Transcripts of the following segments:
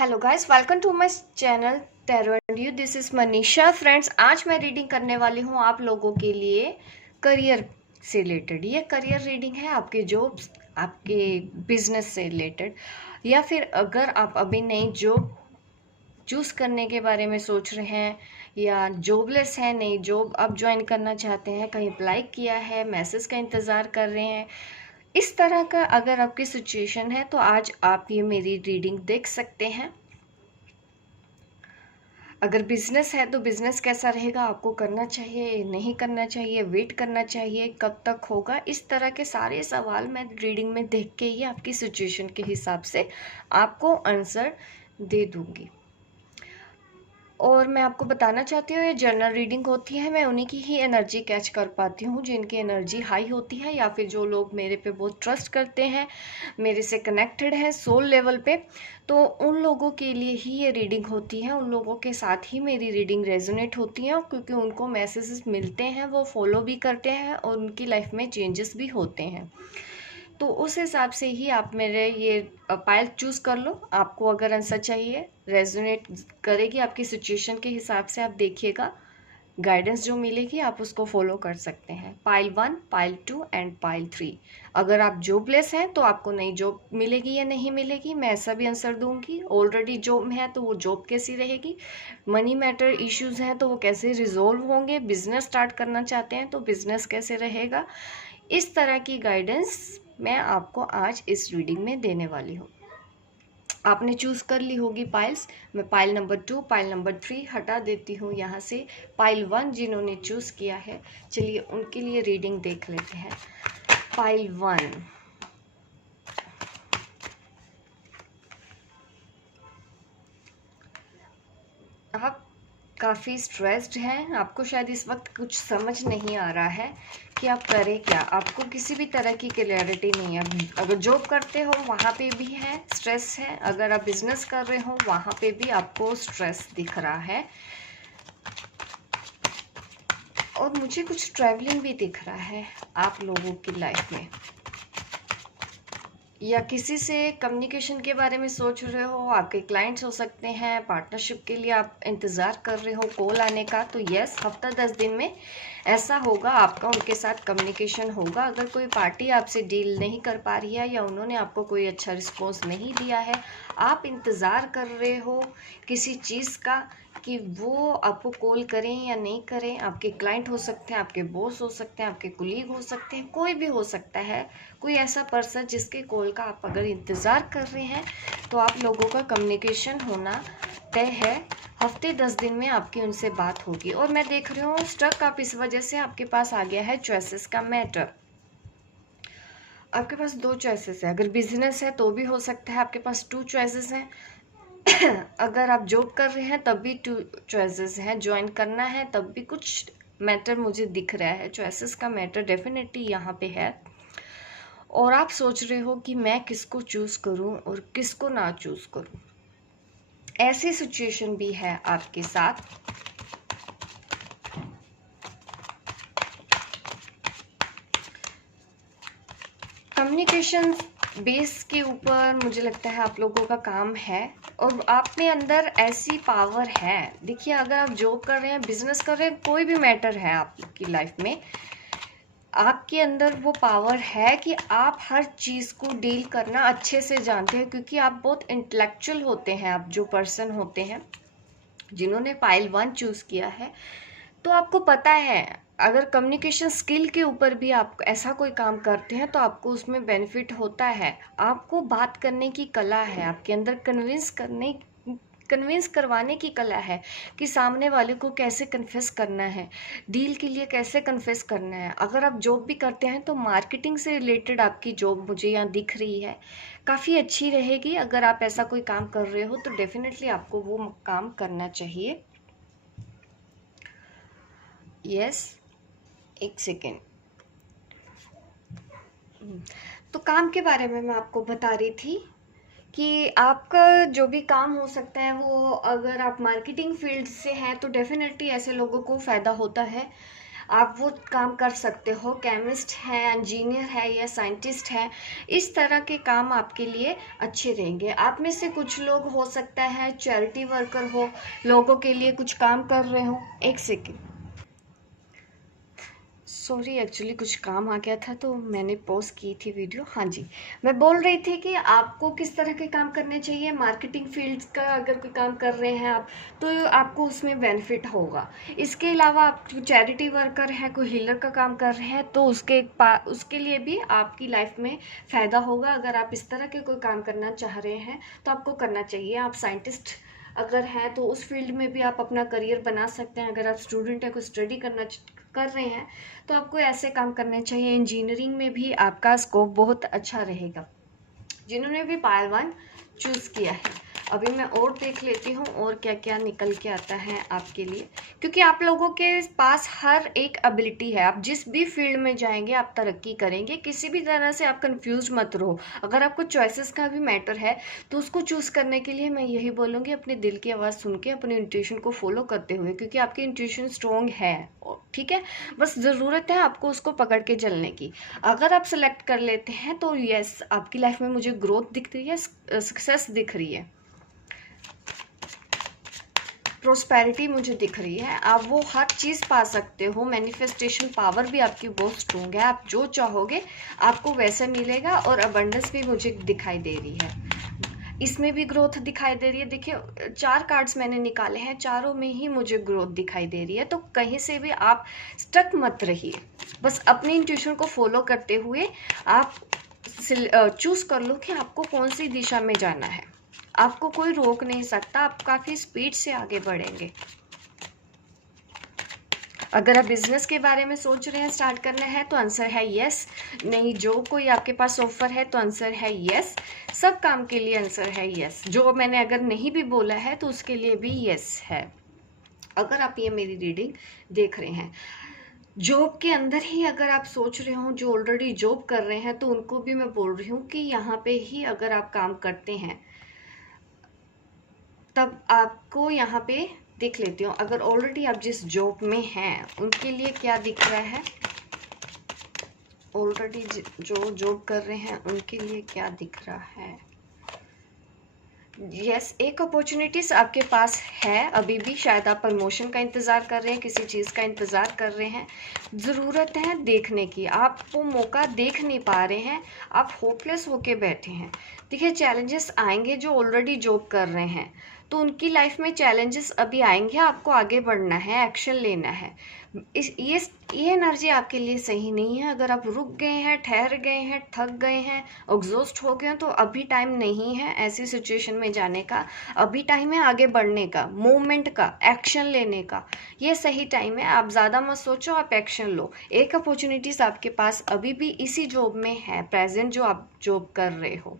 Hello guys, welcome to my channel tarot and you. This is Manisha. Friends, आज मैं reading करने वाली हूँ आप लोगों के लिए करियर से रिलेटेड। ये करियर रीडिंग है आपके जॉब्स, आपके बिजनेस से रिलेटेड, या फिर अगर आप अभी नई जॉब चूज़ करने के बारे में सोच रहे हैं या जॉबलेस हैं, नई जॉब आप ज्वाइन करना चाहते हैं, कहीं अप्लाई किया है, मैसेज का इंतज़ार कर रहे हैं, इस तरह का अगर आपकी सिचुएशन है तो आज आप ये मेरी रीडिंग देख सकते हैं। अगर बिजनेस है तो बिजनेस कैसा रहेगा, आपको करना चाहिए, नहीं करना चाहिए, वेट करना चाहिए, कब तक होगा, इस तरह के सारे सवाल मैं रीडिंग में देख के ही आपकी सिचुएशन के हिसाब से आपको आंसर दे दूंगी। और मैं आपको बताना चाहती हूँ, ये जनरल रीडिंग होती है, मैं उन्हीं की ही एनर्जी कैच कर पाती हूँ जिनकी एनर्जी हाई होती है, या फिर जो लोग मेरे पे बहुत ट्रस्ट करते हैं, मेरे से कनेक्टेड हैं सोल लेवल पे, तो उन लोगों के लिए ही ये रीडिंग होती है। उन लोगों के साथ ही मेरी रीडिंग रेजोनेट होती है, क्योंकि उनको मैसेजेस मिलते हैं, वो फॉलो भी करते हैं और उनकी लाइफ में चेंजेस भी होते हैं। तो उस हिसाब से ही आप मेरे ये पाइल चूज़ कर लो। आपको अगर आंसर चाहिए, रेजोनेट करेगी आपकी सिचुएशन के हिसाब से, आप देखिएगा गाइडेंस जो मिलेगी आप उसको फॉलो कर सकते हैं। Pile 1, pile 2 and pile 3। अगर आप जॉबलेस हैं तो आपको नई जॉब मिलेगी या नहीं मिलेगी, मैं ऐसा भी आंसर दूंगी। ऑलरेडी जॉब में है तो वो जॉब कैसी रहेगी, मनी मैटर इश्यूज हैं तो वो कैसे रिजोल्व होंगे, बिजनेस स्टार्ट करना चाहते हैं तो बिजनेस कैसे रहेगा, इस तरह की गाइडेंस मैं आपको आज इस रीडिंग में देने वाली हूँ। आपने चूज़ कर ली होगी पाइल्स। मैं पाइल नंबर 2, पाइल नंबर 3 हटा देती हूँ यहाँ से। पाइल 1 जिन्होंने चूज़ किया है, चलिए उनके लिए रीडिंग देख लेते हैं। पाइल 1, आप काफ़ी स्ट्रेस्ड हैं, आपको शायद इस वक्त कुछ समझ नहीं आ रहा है कि आप करें क्या, आपको किसी भी तरह की क्लैरिटी नहीं है। अगर जॉब करते हो वहाँ पे भी है स्ट्रेस है, अगर आप बिजनेस कर रहे हो वहाँ पे भी आपको स्ट्रेस दिख रहा है, और मुझे कुछ ट्रैवलिंग भी दिख रहा है आप लोगों की लाइफ में, या किसी से कम्युनिकेशन के बारे में सोच रहे हो। आपके क्लाइंट्स हो सकते हैं, पार्टनरशिप के लिए आप इंतज़ार कर रहे हो कॉल आने का, तो यस, हफ्ता 10 दिन में ऐसा होगा, आपका उनके साथ कम्युनिकेशन होगा। अगर कोई पार्टी आपसे डील नहीं कर पा रही है या उन्होंने आपको कोई अच्छा रिस्पॉन्स नहीं दिया है, आप इंतज़ार कर रहे हो किसी चीज़ का कि वो आपको कॉल करें या नहीं करें। आपके क्लाइंट हो सकते हैं, आपके बॉस हो सकते हैं, आपके कुलीग हो सकते हैं, कोई भी हो सकता है, कोई ऐसा पर्सन जिसके कॉल का आप अगर इंतज़ार कर रहे हैं, तो आप लोगों का कम्युनिकेशन होना तय है। हफ्ते 10 दिन में आपकी उनसे बात होगी। और मैं देख रही हूँ स्ट्रक आप इस वजह से, आपके पास आ गया है चॉइसेस का मैटर। आपके पास 2 चॉइसेस है। अगर बिजनेस है तो भी हो सकता है आपके पास 2 चॉइसेस हैं। अगर आप जॉब कर रहे हैं तब भी 2 चॉइसेस हैं, ज्वाइन करना है तब भी कुछ मैटर मुझे दिख रहा है। चॉइसेस का मैटर डेफिनेटली यहाँ पे है, और आप सोच रहे हो कि मैं किसको चूज़ करूं और किसको ना चूज़ करूं। ऐसी सिचुएशन भी है आपके साथ। कम्युनिकेशन बेस के ऊपर मुझे लगता है आप लोगों का काम है, और आप में अंदर ऐसी पावर है। देखिए, अगर आप जॉब कर रहे हैं, बिजनेस कर रहे हैं, कोई भी मैटर है आपकी लाइफ में, आपके अंदर वो पावर है कि आप हर चीज़ को डील करना अच्छे से जानते हैं, क्योंकि आप बहुत इंटेलेक्चुअल होते हैं। आप जो पर्सन होते हैं जिन्होंने पाइल 1 चूज़ किया है, तो आपको पता है अगर कम्युनिकेशन स्किल के ऊपर भी आप ऐसा कोई काम करते हैं तो आपको उसमें बेनिफिट होता है। आपको बात करने की कला है, आपके अंदर कन्विंस करवाने की कला है कि सामने वाले को कैसे कन्फेस करना है, डील के लिए कैसे कन्फेस करना है। अगर आप जॉब भी करते हैं तो मार्केटिंग से रिलेटेड आपकी जॉब मुझे यहाँ दिख रही है, काफ़ी अच्छी रहेगी। अगर आप ऐसा कोई काम कर रहे हो तो डेफिनेटली आपको वो काम करना चाहिए। यस, एक सेकेंड। तो काम के बारे में मैं आपको बता रही थी कि आपका जो भी काम हो सकता है, वो अगर आप मार्केटिंग फील्ड से हैं तो डेफिनेटली ऐसे लोगों को फ़ायदा होता है। आप वो काम कर सकते हो। केमिस्ट है, इंजीनियर है या साइंटिस्ट है, इस तरह के काम आपके लिए अच्छे रहेंगे। आप में से कुछ लोग हो सकता है चैरिटी वर्कर हो, लोगों के लिए कुछ काम कर रहे हो। एक सेकेंड, सॉरी, एक्चुअली कुछ काम आ गया था तो मैंने पॉज की थी वीडियो। हाँ जी, मैं बोल रही थी कि आपको किस तरह के काम करने चाहिए। मार्केटिंग फील्ड का अगर कोई काम कर रहे हैं आप, तो आपको उसमें बेनिफिट होगा। इसके अलावा आप चैरिटी वर्कर है, कोई हीलर का काम कर रहे हैं, तो उसके लिए भी आपकी लाइफ में फ़ायदा होगा। अगर आप इस तरह के कोई काम करना चाह रहे हैं तो आपको करना चाहिए। आप साइंटिस्ट अगर हैं तो उस फील्ड में भी आप अपना करियर बना सकते हैं। अगर आप स्टूडेंट है, कोई स्टडी कर रहे हैं, तो आपको ऐसे काम करने चाहिए। इंजीनियरिंग में भी आपका स्कोप बहुत अच्छा रहेगा। जिन्होंने भी पायल 1 चूज़ किया है, अभी मैं और देख लेती हूँ और क्या क्या निकल के आता है आपके लिए, क्योंकि आप लोगों के पास हर एक एबिलिटी है। आप जिस भी फील्ड में जाएंगे आप तरक्की करेंगे। किसी भी तरह से आप कंफ्यूज मत रहो। अगर आपको चॉइसेस का भी मैटर है तो उसको चूज़ करने के लिए मैं यही बोलूँगी, अपने दिल की आवाज़ सुन के अपने इंट्यूशन को फॉलो करते हुए, क्योंकि आपकी इंट्यूशन स्ट्रॉन्ग है, ठीक है। बस ज़रूरत है आपको उसको पकड़ के चलने की। अगर आप सेलेक्ट कर लेते हैं तो यस, आपकी लाइफ में मुझे ग्रोथ दिख रही है, सक्सेस दिख रही है, प्रोस्पेरिटी मुझे दिख रही है। आप वो हर चीज़ पा सकते हो। मैनिफेस्टेशन पावर भी आपकी बहुत स्ट्रॉन्ग है। आप जो चाहोगे आपको वैसे मिलेगा, और अबंडेंस भी मुझे दिखाई दे रही है। इसमें भी ग्रोथ दिखाई दे रही है। देखिए 4 कार्ड्स मैंने निकाले हैं, चारों में ही मुझे ग्रोथ दिखाई दे रही है। तो कहीं से भी आप स्टक मत रहिए, बस अपनी इंट्यूशन को फॉलो करते हुए आप चूज़ कर लो कि आपको कौन सी दिशा में जाना है। आपको कोई रोक नहीं सकता, आप काफ़ी स्पीड से आगे बढ़ेंगे। अगर आप बिजनेस के बारे में सोच रहे हैं स्टार्ट करना है तो आंसर है यस। नहीं, जो कोई आपके पास ऑफर है तो आंसर है यस। सब काम के लिए आंसर है यस। जो मैंने अगर नहीं भी बोला है तो उसके लिए भी यस है। अगर आप ये मेरी रीडिंग देख रहे हैं, जॉब के अंदर ही अगर आप सोच रहे हो, जो ऑलरेडी जॉब कर रहे हैं, तो उनको भी मैं बोल रही हूँ कि यहाँ पे ही अगर आप काम करते हैं तब आपको यहाँ पे देख लेती हूँ। अगर ऑलरेडी आप जिस जॉब में हैं उनके लिए क्या दिख रहा है, ऑलरेडी जो जॉब कर रहे हैं उनके लिए क्या दिख रहा है। यस, एक अपॉर्चुनिटीज आपके पास है अभी भी। शायद आप प्रमोशन का इंतज़ार कर रहे हैं, किसी चीज़ का इंतज़ार कर रहे हैं। ज़रूरत है देखने की, आप वो मौका देख नहीं पा रहे हैं, आप होपलेस होके बैठे हैं। देखिए चैलेंजेस आएंगे। जो ऑलरेडी जॉब कर रहे हैं तो उनकी लाइफ में चैलेंजेस अभी आएंगे। आपको आगे बढ़ना है, एक्शन लेना है। ये एनर्जी आपके लिए सही नहीं है। अगर आप रुक गए हैं, ठहर गए हैं, थक गए हैं, एग्जॉस्ट हो गए हैं, तो अभी टाइम नहीं है ऐसी सिचुएशन में जाने का। अभी टाइम है आगे बढ़ने का, मूवमेंट का, एक्शन लेने का। ये सही टाइम है। आप ज़्यादा मत सोचो, आप एक्शन लो। एक अपॉर्चुनिटीज़ आपके पास अभी भी इसी जॉब में है, प्रेजेंट जो आप जॉब कर रहे हो।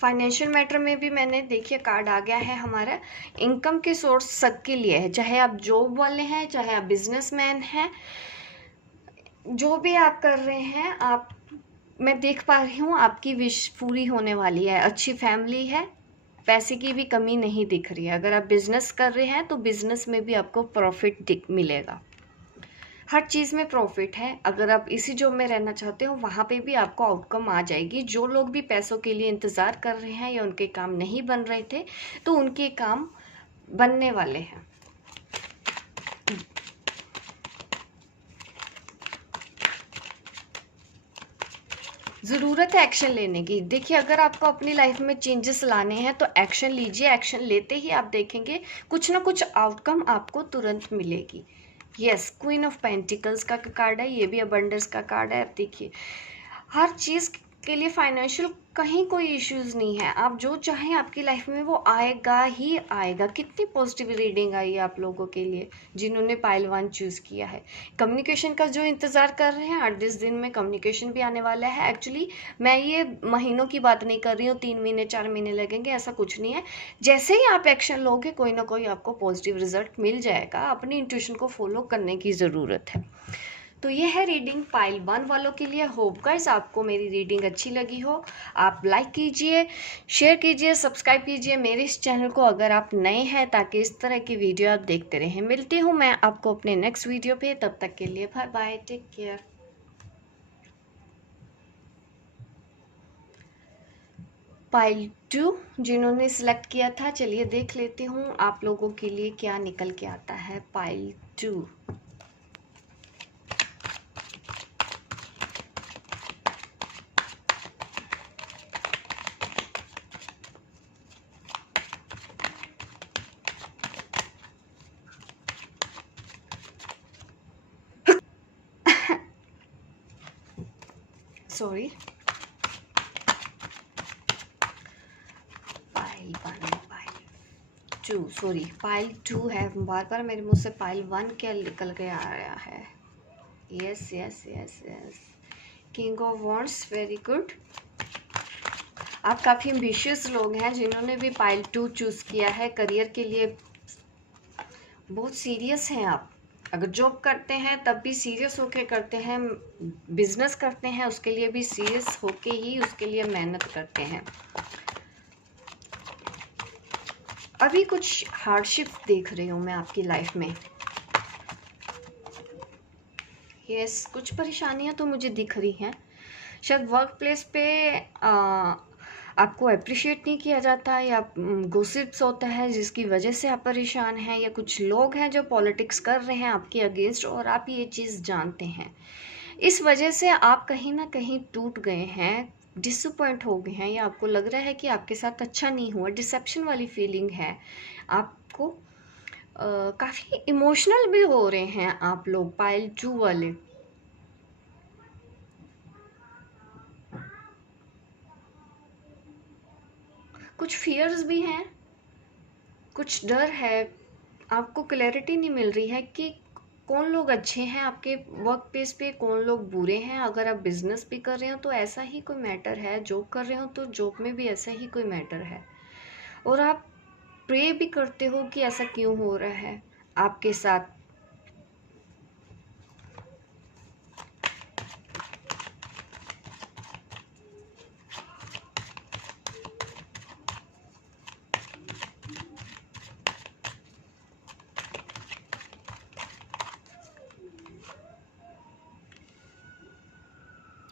फाइनेंशियल मैटर में भी मैंने देखिए कार्ड आ गया है हमारा। इनकम के सोर्स सबके लिए है, चाहे आप जॉब वाले हैं, चाहे आप बिजनेसमैन हैं, जो भी आप कर रहे हैं। आप, मैं देख पा रही हूँ आपकी विश पूरी होने वाली है। अच्छी फैमिली है, पैसे की भी कमी नहीं दिख रही है। अगर आप बिजनेस कर रहे हैं तो बिजनेस में भी आपको प्रॉफिट मिलेगा। हर चीज़ में प्रॉफिट है। अगर आप इसी जॉब में रहना चाहते हो वहाँ पे भी आपको आउटकम आ जाएगी। जो लोग भी पैसों के लिए इंतज़ार कर रहे हैं या उनके काम नहीं बन रहे थे तो उनके काम बनने वाले हैं। ज़रूरत है एक्शन लेने की। देखिए अगर आपको अपनी लाइफ में चेंजेस लाने हैं तो एक्शन लीजिए। एक्शन लेते ही आप देखेंगे कुछ ना कुछ आउटकम आपको तुरंत मिलेगी। यस, क्वीन ऑफ पेंटिकल्स का कार्ड है, ये भी अबंडेंस का कार्ड है। आप देखिए हर चीज़ के लिए फाइनेंशियल कहीं कोई इश्यूज नहीं है। आप जो चाहें आपकी लाइफ में वो आएगा ही आएगा। कितनी पॉजिटिव रीडिंग आई है आप लोगों के लिए जिन्होंने पायल 1 चूज़ किया है। कम्युनिकेशन का जो इंतज़ार कर रहे हैं 8-10 दिन में कम्युनिकेशन भी आने वाला है। एक्चुअली मैं ये महीनों की बात नहीं कर रही हूँ, 3 महीने 4 महीने लगेंगे, ऐसा कुछ नहीं है। जैसे ही आप एक्शन लोगे कोई ना कोई आपको पॉजिटिव रिजल्ट मिल जाएगा। अपनी इंट्यूशन को फॉलो करने की ज़रूरत है। तो ये है रीडिंग पाइल 1 वालों के लिए। होप गाइस आपको मेरी रीडिंग अच्छी लगी हो। आप लाइक कीजिए, शेयर कीजिए, सब्सक्राइब कीजिए मेरे इस चैनल को अगर आप नए हैं, ताकि इस तरह की वीडियो आप देखते रहें। मिलती हूँ मैं आपको अपने नेक्स्ट वीडियो पे, तब तक के लिए bye bye, take care. Pile 2 जिन्होंने सिलेक्ट किया था, चलिए देख लेती हूँ आप लोगों के लिए क्या निकल के आता है। Pile 2। Sorry, pile 1, pile 2, sorry pile 2 है। बार बार मेरे मुंह से पाइल 1 क्या निकल के आ रहा है। Yes yes yes yes, king of wands, very good. आप काफ़ी एम्बिशियस लोग हैं जिन्होंने भी पाइल 2 चूज़ किया है। करियर के लिए बहुत सीरियस हैं आप। अगर जॉब करते हैं तब भी सीरियस होके करते हैं, बिजनेस करते हैं उसके लिए भी सीरियस होके ही उसके लिए मेहनत करते हैं। अभी कुछ हार्डशिप देख रही हूँ मैं आपकी लाइफ में। यस, कुछ परेशानियाँ तो मुझे दिख रही हैं। शायद वर्क प्लेस पे आपको अप्रिशिएट नहीं किया जाता, या गॉसिप्स होता है जिसकी वजह से आप परेशान हैं, या कुछ लोग हैं जो पॉलिटिक्स कर रहे हैं आपके अगेंस्ट और आप ये चीज़ जानते हैं। इस वजह से आप कहीं ना कहीं टूट गए हैं, डिसअपॉइंट हो गए हैं, या आपको लग रहा है कि आपके साथ अच्छा नहीं हुआ, डिसेप्शन वाली फीलिंग है आपको। काफ़ी इमोशनल भी हो रहे हैं आप लोग, पाइल 2 वाले। कुछ फियर्स भी हैं, कुछ डर है, आपको क्लैरिटी नहीं मिल रही है कि कौन लोग अच्छे हैं आपके वर्क प्लेस पे, कौन लोग बुरे हैं। अगर आप बिजनेस भी कर रहे हो तो ऐसा ही कोई मैटर है, जॉब कर रहे हो तो जॉब में भी ऐसा ही कोई मैटर है, और आप प्रे भी करते हो कि ऐसा क्यों हो रहा है आपके साथ।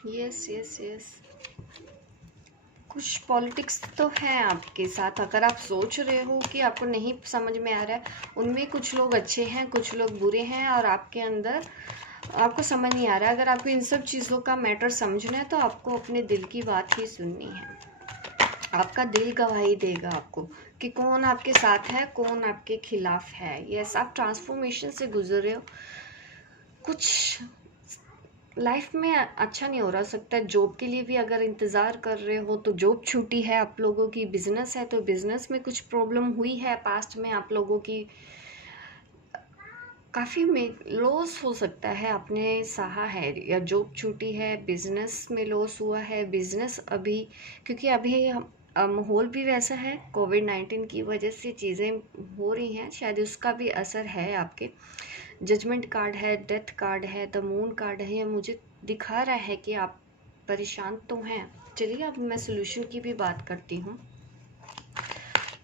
यस यस यस, कुछ पॉलिटिक्स तो है आपके साथ। अगर आप सोच रहे हो कि आपको नहीं समझ में आ रहा है, उनमें कुछ लोग अच्छे हैं, कुछ लोग बुरे हैं, और आपके अंदर आपको समझ नहीं आ रहा है। अगर आपको इन सब चीज़ों का मैटर समझना है तो आपको अपने दिल की बात ही सुननी है। आपका दिल गवाही देगा आपको कि कौन आपके साथ है, कौन आपके खिलाफ है। यस, आप ट्रांसफॉर्मेशन से गुजर रहे हो। कुछ लाइफ में अच्छा नहीं हो रहा सकता है। जॉब के लिए भी अगर इंतज़ार कर रहे हो तो जॉब छूटी है आप लोगों की। बिजनेस है तो बिजनेस में कुछ प्रॉब्लम हुई है पास्ट में आप लोगों की। काफ़ी में लॉस हो सकता है, आपने सहा है, या जॉब छूटी है, बिजनेस में लॉस हुआ है। बिजनेस अभी, क्योंकि अभी माहौल भी वैसा है, कोविड-19 की वजह से चीज़ें हो रही हैं, शायद उसका भी असर है आपके। जजमेंट कार्ड है, डेथ कार्ड है, द मून कार्ड है, ये मुझे दिखा रहा है कि आप परेशान तो हैं। चलिए अब मैं सोल्यूशन की भी बात करती हूँ।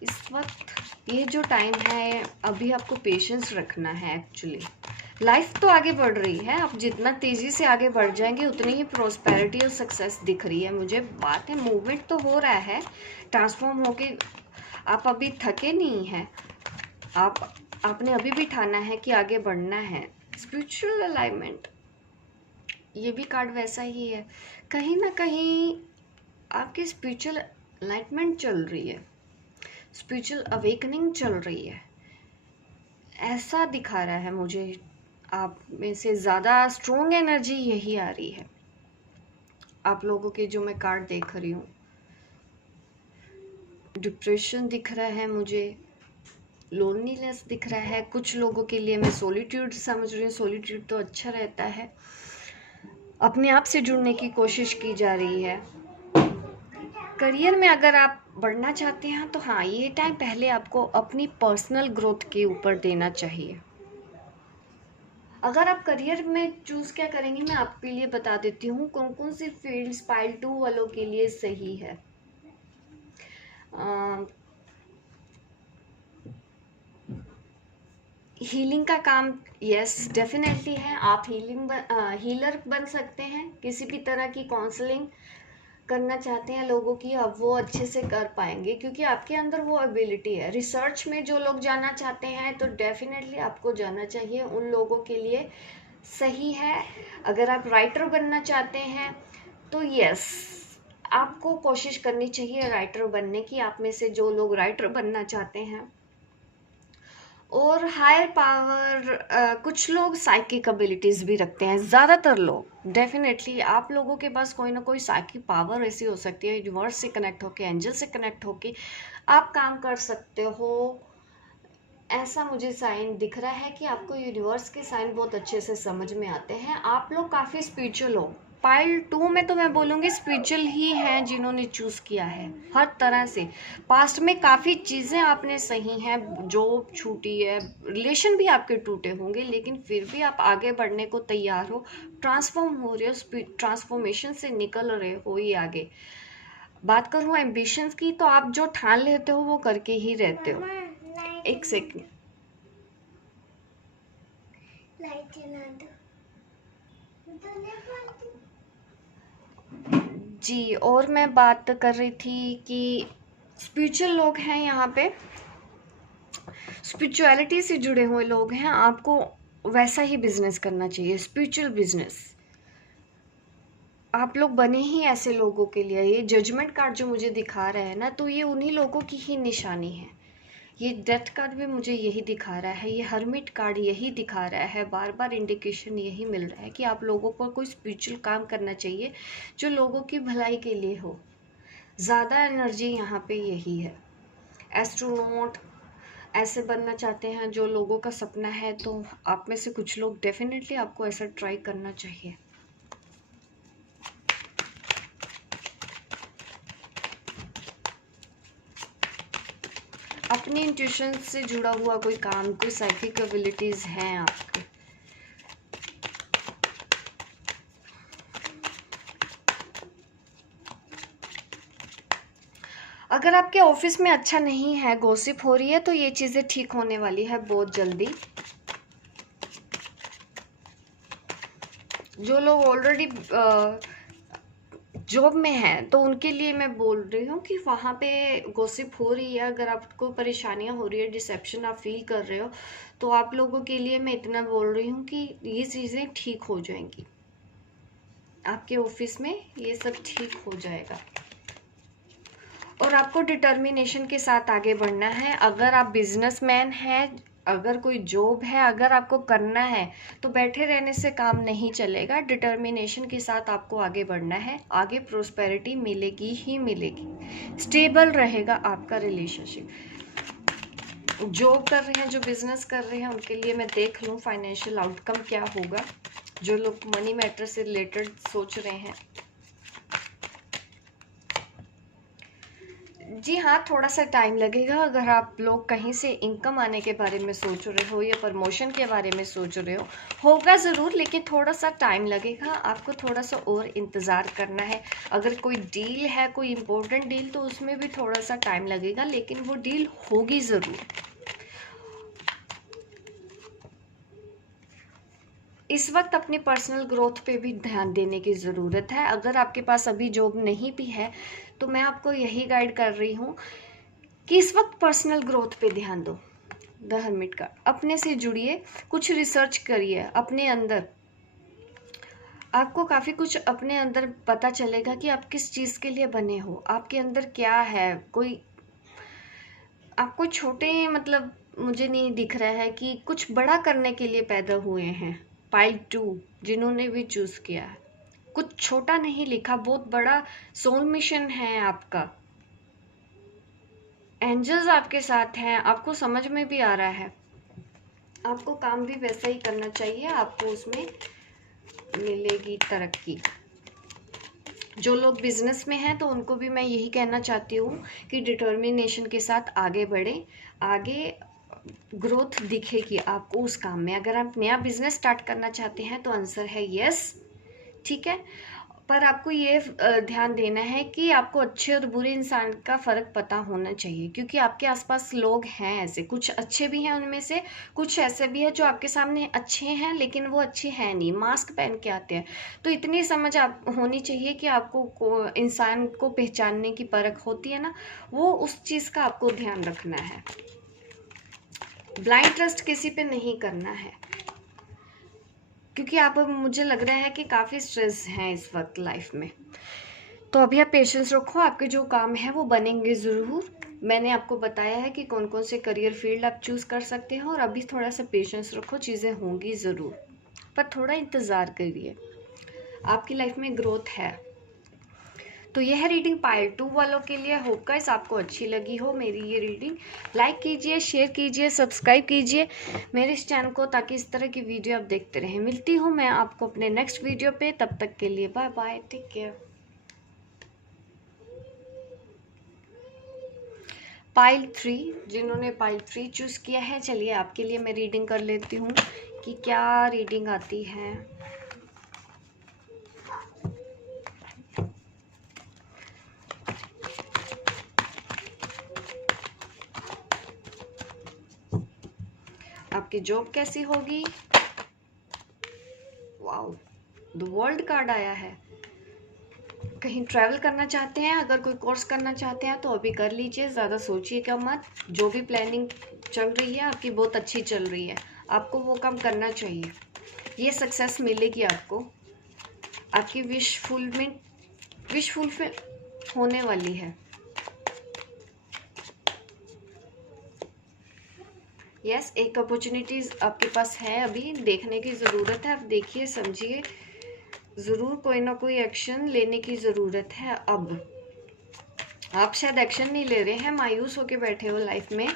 इस वक्त ये जो टाइम है, अभी आपको पेशेंस रखना है। एक्चुअली लाइफ तो आगे बढ़ रही है, आप जितना तेज़ी से आगे बढ़ जाएंगे उतनी ही प्रॉस्पेरिटी और सक्सेस दिख रही है मुझे। बात है, मूवमेंट तो हो रहा है, ट्रांसफॉर्म होके। आप अभी थके नहीं हैं, आपने अभी भी ठाना है कि आगे बढ़ना है। स्पिरिचुअल अलाइनमेंट, ये भी कार्ड वैसा ही है। कहीं ना कहीं आपकी स्पिरिचुअल अलाइनमेंट चल रही है, स्पिरिचुअल अवेकनिंग चल रही है, ऐसा दिखा रहा है मुझे। आप में से ज़्यादा स्ट्रॉन्ग एनर्जी यही आ रही है आप लोगों के, जो मैं कार्ड देख रही हूँ। डिप्रेशन दिख रहा है मुझे, लोनलीनेस दिख रहा है। कुछ लोगों के लिए मैं सॉलिट्यूड समझ रही हूँ। सॉलिट्यूड तो अच्छा रहता है, अपने आप से जुड़ने की कोशिश की जा रही है। करियर में अगर आप बढ़ना चाहते हैं तो हाँ, ये टाइम पहले आपको अपनी पर्सनल ग्रोथ के ऊपर देना चाहिए। अगर आप करियर में चूज़ क्या करेंगे, मैं आपके लिए बता देती हूँ कौन कौन सी फील्ड्स पाइल 2 वालों के लिए सही है। हीलिंग का काम यस डेफिनेटली है। आप हीलर बन सकते हैं। किसी भी तरह की काउंसलिंग करना चाहते हैं लोगों की, अब वो अच्छे से कर पाएंगे क्योंकि आपके अंदर वो एबिलिटी है। रिसर्च में जो लोग जाना चाहते हैं तो डेफिनेटली आपको जाना चाहिए, उन लोगों के लिए सही है। अगर आप राइटर बनना चाहते हैं तो यस, आपको कोशिश करनी चाहिए राइटर बनने की। आप में से जो लोग राइटर बनना चाहते हैं, और हायर पावर, कुछ लोग साइकिक एबिलिटीज़ भी रखते हैं। ज़्यादातर लोग डेफिनेटली, आप लोगों के पास कोई ना कोई साइकिक पावर ऐसी हो सकती है, यूनिवर्स से कनेक्ट होके, एंजल से कनेक्ट होके आप काम कर सकते हो। ऐसा मुझे साइन दिख रहा है कि आपको यूनिवर्स के साइन बहुत अच्छे से समझ में आते हैं। आप लोग काफ़ी स्पिरिचुअल हो। पाइल 2 में तो मैं बोलूँगी स्पिरिचुअल ही हैं जिन्होंने चूज़ किया है हर तरह से। पास्ट में काफ़ी चीज़ें आपने सही हैं, जॉब छूटी है, रिलेशन भी आपके टूटे होंगे, लेकिन फिर भी आप आगे बढ़ने को तैयार हो, ट्रांसफॉर्म हो रहे हो, ट्रांसफॉर्मेशन से निकल रहे हो ये आगे। बात करूँ एम्बिशंस की, तो आप जो ठान लेते हो वो करके ही रहते हो। एक सेकंड, लाइट जला दो जी। और मैं बात कर रही थी कि स्पिरिचुअल लोग हैं यहाँ पे, स्पिरिचुअलिटी से जुड़े हुए लोग हैं, आपको वैसा ही बिजनेस करना चाहिए, स्पिरिचुअल बिजनेस। आप लोग बने ही ऐसे लोगों के लिए। ये जजमेंट कार्ड जो मुझे दिखा रहा है ना, तो ये उन्हीं लोगों की ही निशानी है। ये डेथ कार्ड भी मुझे यही दिखा रहा है, ये हर्मिट कार्ड यही दिखा रहा है, बार बार इंडिकेशन यही मिल रहा है कि आप लोगों को कोई स्पिरिचुअल काम करना चाहिए जो लोगों की भलाई के लिए हो। ज़्यादा एनर्जी यहाँ पे यही है। एस्ट्रोनॉट ऐसे बनना चाहते हैं जो लोगों का सपना है, तो आप में से कुछ लोग डेफिनेटली आपको ऐसा ट्राई करना चाहिए। अपनी इंट्यूशन से जुड़ा हुआ कोई काम, कोई साइकिक एबिलिटीज हैं आपके। अगर आपके ऑफिस में अच्छा नहीं है, गॉसिप हो रही है, तो ये चीजें ठीक होने वाली है बहुत जल्दी। जो लोग ऑलरेडी जॉब में हैं तो उनके लिए मैं बोल रही हूँ कि वहाँ पे गॉसिप हो रही है, अगर आपको परेशानियाँ हो रही है, डिसेप्शन आप फील कर रहे हो, तो आप लोगों के लिए मैं इतना बोल रही हूँ कि ये चीज़ें ठीक हो जाएंगी। आपके ऑफिस में ये सब ठीक हो जाएगा और आपको डिटर्मिनेशन के साथ आगे बढ़ना है। अगर आप बिजनेसमैन हैं, अगर कोई जॉब है, अगर आपको करना है, तो बैठे रहने से काम नहीं चलेगा। डिटर्मिनेशन के साथ आपको आगे बढ़ना है। आगे प्रोस्पेरिटी मिलेगी ही मिलेगी। स्टेबल रहेगा आपका रिलेशनशिप। जॉब कर रहे हैं, जो बिजनेस कर रहे हैं, उनके लिए मैं देख लूँ फाइनेंशियल आउटकम क्या होगा। जो लोग मनी मैटर से रिलेटेड सोच रहे हैं, जी हाँ, थोड़ा सा टाइम लगेगा। अगर आप लोग कहीं से इनकम आने के बारे में सोच रहे हो या प्रमोशन के बारे में सोच रहे हो, होगा ज़रूर, लेकिन थोड़ा सा टाइम लगेगा। आपको थोड़ा सा और इंतज़ार करना है। अगर कोई डील है, कोई इम्पोर्टेंट डील, तो उसमें भी थोड़ा सा टाइम लगेगा, लेकिन वो डील होगी ज़रूर। इस वक्त अपनी पर्सनल ग्रोथ पे भी ध्यान देने की ज़रूरत है। अगर आपके पास अभी जॉब नहीं भी है, तो मैं आपको यही गाइड कर रही हूँ कि इस वक्त पर्सनल ग्रोथ पे ध्यान दो। द हर्मिट का, अपने से जुड़िए, कुछ रिसर्च करिए अपने अंदर। आपको काफ़ी कुछ अपने अंदर पता चलेगा कि आप किस चीज़ के लिए बने हो, आपके अंदर क्या है। कोई आपको छोटे मतलब मुझे नहीं दिख रहा है कि कुछ बड़ा करने के लिए पैदा हुए हैं। पाइल 2 जिन्होंने भी चूज़ किया है, कुछ छोटा नहीं लिखा, बहुत बड़ा सोल मिशन है आपका। एंजल्स आपके साथ हैं, आपको समझ में भी आ रहा है। आपको काम भी वैसा ही करना चाहिए, आपको उसमें मिलेगी तरक्की। जो लोग बिजनेस में हैं तो उनको भी मैं यही कहना चाहती हूँ कि डिटर्मिनेशन के साथ आगे बढ़ें। आगे ग्रोथ दिखेगी आपको उस काम में। अगर आप नया बिजनेस स्टार्ट करना चाहते हैं तो आंसर है यस, ठीक है। पर आपको ये ध्यान देना है कि आपको अच्छे और बुरे इंसान का फ़र्क पता होना चाहिए, क्योंकि आपके आसपास लोग हैं ऐसे, कुछ अच्छे भी हैं उनमें से, कुछ ऐसे भी हैं जो आपके सामने अच्छे हैं लेकिन वो अच्छे हैं नहीं, मास्क पहन के आते हैं। तो इतनी समझ आप होनी चाहिए कि आपको इंसान को पहचानने की परख होती है ना, वो उस चीज़ का आपको ध्यान रखना है। ब्लाइंड ट्रस्ट किसी पे नहीं करना है, क्योंकि आप, मुझे लग रहा है कि काफ़ी स्ट्रेस हैं इस वक्त लाइफ में। तो अभी आप पेशेंस रखो, आपके जो काम है वो बनेंगे ज़रूर। मैंने आपको बताया है कि कौन कौन से करियर फील्ड आप चूज़ कर सकते हैं, और अभी थोड़ा सा पेशेंस रखो, चीज़ें होंगी ज़रूर, पर थोड़ा इंतज़ार करिए, आपकी लाइफ में ग्रोथ है। तो यह रीडिंग पाइल 2 वालों के लिए। होप गाइस आपको अच्छी लगी हो मेरी ये रीडिंग। लाइक कीजिए, शेयर कीजिए, सब्सक्राइब कीजिए मेरे इस चैनल को, ताकि इस तरह की वीडियो आप देखते रहें। मिलती हूँ मैं आपको अपने नेक्स्ट वीडियो पे, तब तक के लिए bye bye, take care. Pile 3, जिन्होंने पाइल 3 चूज़ किया है, चलिए आपके लिए मैं रीडिंग कर लेती हूँ कि क्या रीडिंग आती है। आपकी जॉब कैसी होगी। वाओ, द वर्ल्ड कार्ड आया है। कहीं ट्रैवल करना चाहते हैं, अगर कोई कोर्स करना चाहते हैं तो अभी कर लीजिए, ज़्यादा सोचिएगा मत। जो भी प्लानिंग चल रही है आपकी बहुत अच्छी चल रही है, आपको वो काम करना चाहिए, ये सक्सेस मिलेगी आपको। आपकी विश फुलफिल होने वाली है। यस, एक अपॉर्चुनिटीज आपके पास है, अभी देखने की ज़रूरत है, आप देखिए समझिए, ज़रूर कोई ना कोई एक्शन लेने की ज़रूरत है। अब आप शायद एक्शन नहीं ले रहे हैं, मायूस होके बैठे हो लाइफ में,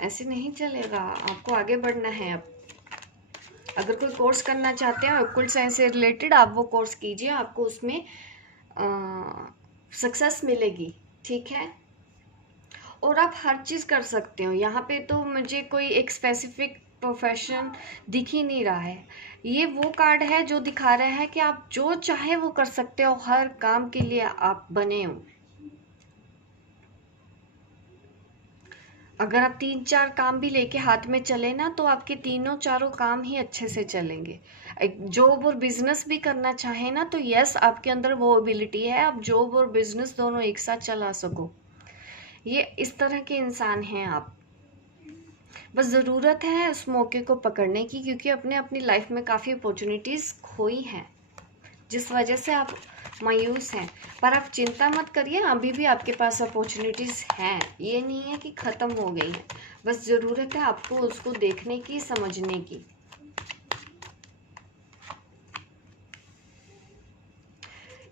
ऐसे नहीं चलेगा, आपको आगे बढ़ना है। अब अगर कोई कोर्स करना चाहते हैं ऑक्कल्ट साइंस से रिलेटेड, आप वो कोर्स कीजिए, आपको उसमें सक्सेस मिलेगी, ठीक है। और आप हर चीज़ कर सकते हो, यहाँ पे तो मुझे कोई एक स्पेसिफिक प्रोफेशन दिख ही नहीं रहा है। ये वो कार्ड है जो दिखा रहा है कि आप जो चाहे वो कर सकते हो, हर काम के लिए आप बने हो। अगर आप 3-4 काम भी लेके हाथ में चले ना, तो आपके तीनों चारों काम ही अच्छे से चलेंगे। एक जॉब और बिजनेस भी करना चाहे ना, तो यस, आपके अंदर वो एबिलिटी है, आप जॉब और बिजनेस दोनों एक साथ चला सको। ये इस तरह के इंसान हैं आप। बस ज़रूरत है उस मौके को पकड़ने की, क्योंकि अपने अपनी लाइफ में काफ़ी अपॉर्चुनिटीज़ खोई हैं, जिस वजह से आप मायूस हैं। पर आप चिंता मत करिए, अभी भी आपके पास अपॉर्चुनिटीज़ हैं, ये नहीं है कि ख़त्म हो गई है। बस ज़रूरत है आपको उसको देखने की, समझने की।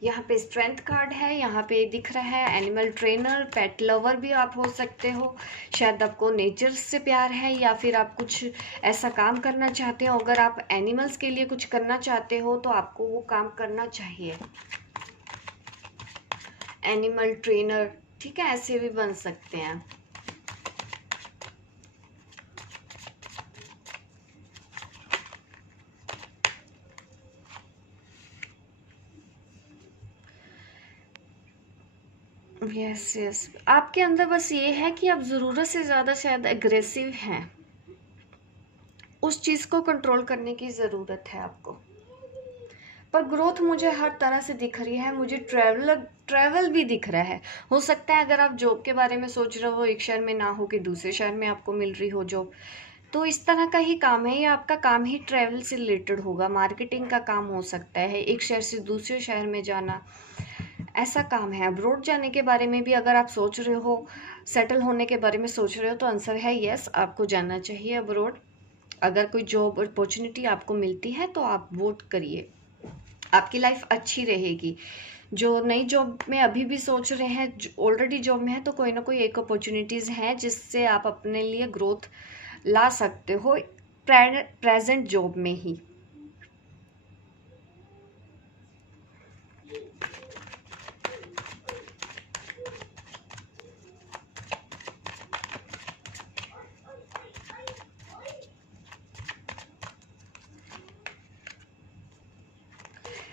यहाँ पे स्ट्रेंथ कार्ड है, यहाँ पे दिख रहा है एनिमल ट्रेनर, पेट लवर भी आप हो सकते हो। शायद आपको नेचर से प्यार है, या फिर आप कुछ ऐसा काम करना चाहते हो। अगर आप एनिमल्स के लिए कुछ करना चाहते हो तो आपको वो काम करना चाहिए। एनिमल ट्रेनर, ठीक है, ऐसे भी बन सकते हैं। यस यस, आपके अंदर बस ये है कि आप ज़रूरत से ज़्यादा शायद एग्रेसिव हैं, उस चीज़ को कंट्रोल करने की ज़रूरत है आपको। पर ग्रोथ मुझे हर तरह से दिख रही है, मुझे ट्रैवल भी दिख रहा है। हो सकता है अगर आप जॉब के बारे में सोच रहे हो, एक शहर में ना हो कि दूसरे शहर में आपको मिल रही हो जॉब, तो इस तरह का ही काम है, या आपका काम ही ट्रैवल से रिलेटेड होगा। मार्केटिंग का काम हो सकता है, एक शहर से दूसरे शहर में जाना, ऐसा काम है। अब्रॉड जाने के बारे में भी अगर आप सोच रहे हो, सेटल होने के बारे में सोच रहे हो, तो आंसर है यस, आपको जाना चाहिए अब्रॉड। अगर कोई जॉब अपॉर्चुनिटी आपको मिलती है तो आप वोट करिए, आपकी लाइफ अच्छी रहेगी। जो नई जॉब में अभी भी सोच रहे हैं, ऑलरेडी जॉब में है, तो कोई ना कोई एक अपॉर्चुनिटीज़ हैं जिससे आप अपने लिए ग्रोथ ला सकते हो प्रेजेंट जॉब में ही।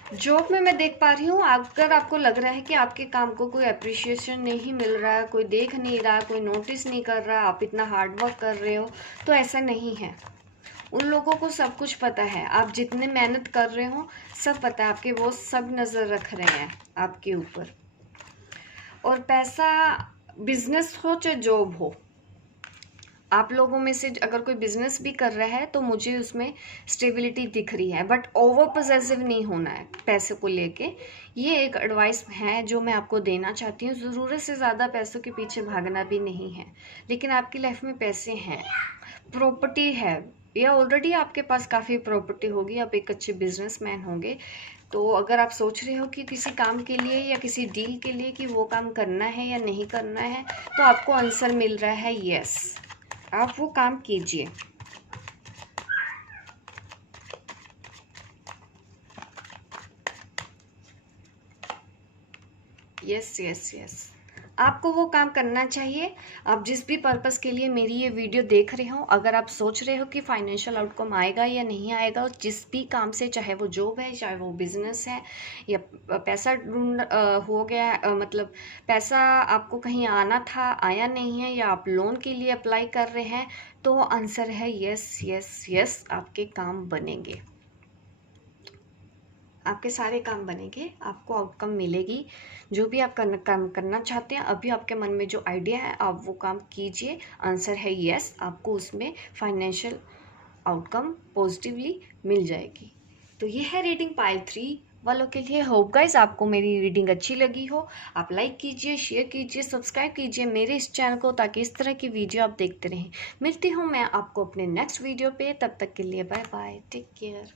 जॉब में मैं देख पा रही हूँ, अगर आपको लग रहा है कि आपके काम को कोई अप्रिशिएशन नहीं मिल रहा है, कोई देख नहीं रहा, कोई नोटिस नहीं कर रहा, आप इतना हार्ड वर्क कर रहे हो, तो ऐसा नहीं है। उन लोगों को सब कुछ पता है, आप जितने मेहनत कर रहे हो सब पता है, आपके वो सब नज़र रख रहे हैं आपके ऊपर। और पैसा, बिजनेस हो चाहे जॉब हो, आप लोगों में से अगर कोई बिजनेस भी कर रहा है तो मुझे उसमें स्टेबिलिटी दिख रही है, बट ओवर पोजेसिव नहीं होना है पैसे को लेके। ये एक एडवाइस है जो मैं आपको देना चाहती हूँ। ज़रूरत से ज़्यादा पैसों के पीछे भागना भी नहीं है, लेकिन आपकी लाइफ में पैसे हैं, प्रॉपर्टी है, या ऑलरेडी आपके पास काफ़ी प्रॉपर्टी होगी, आप एक अच्छे बिजनेसमैन होंगे। तो अगर आप सोच रहे हो कि किसी काम के लिए या किसी डील के लिए कि वो काम करना है या नहीं करना है, तो आपको आंसर मिल रहा है यस, आप वो काम कीजिए। यस यस यस, आपको वो काम करना चाहिए। आप जिस भी पर्पस के लिए मेरी ये वीडियो देख रहे हो, अगर आप सोच रहे हो कि फाइनेंशियल आउटकम आएगा या नहीं आएगा जिस भी काम से, चाहे वो जॉब है चाहे वो बिजनेस है, या पैसा ढूंढ हो गया मतलब पैसा आपको कहीं आना था आया नहीं है, या आप लोन के लिए अप्लाई कर रहे हैं, तो आंसर है यस यस यस, आपके काम बनेंगे, आपके सारे काम बनेंगे, आपको आउटकम मिलेगी। जो भी आप काम करना चाहते हैं, अभी आपके मन में जो आइडिया है आप वो काम कीजिए, आंसर है यस, आपको उसमें फाइनेंशियल आउटकम पॉजिटिवली मिल जाएगी। तो ये है रीडिंग पाइल 3 वालों के लिए। होप गाइस आपको मेरी रीडिंग अच्छी लगी हो। आप लाइक कीजिए, शेयर कीजिए, सब्सक्राइब कीजिए मेरे इस चैनल को, ताकि इस तरह की वीडियो आप देखते रहें। मिलती हूँ मैं आपको अपने नेक्स्ट वीडियो पे, तब तक के लिए बाय बाय, टेक केयर।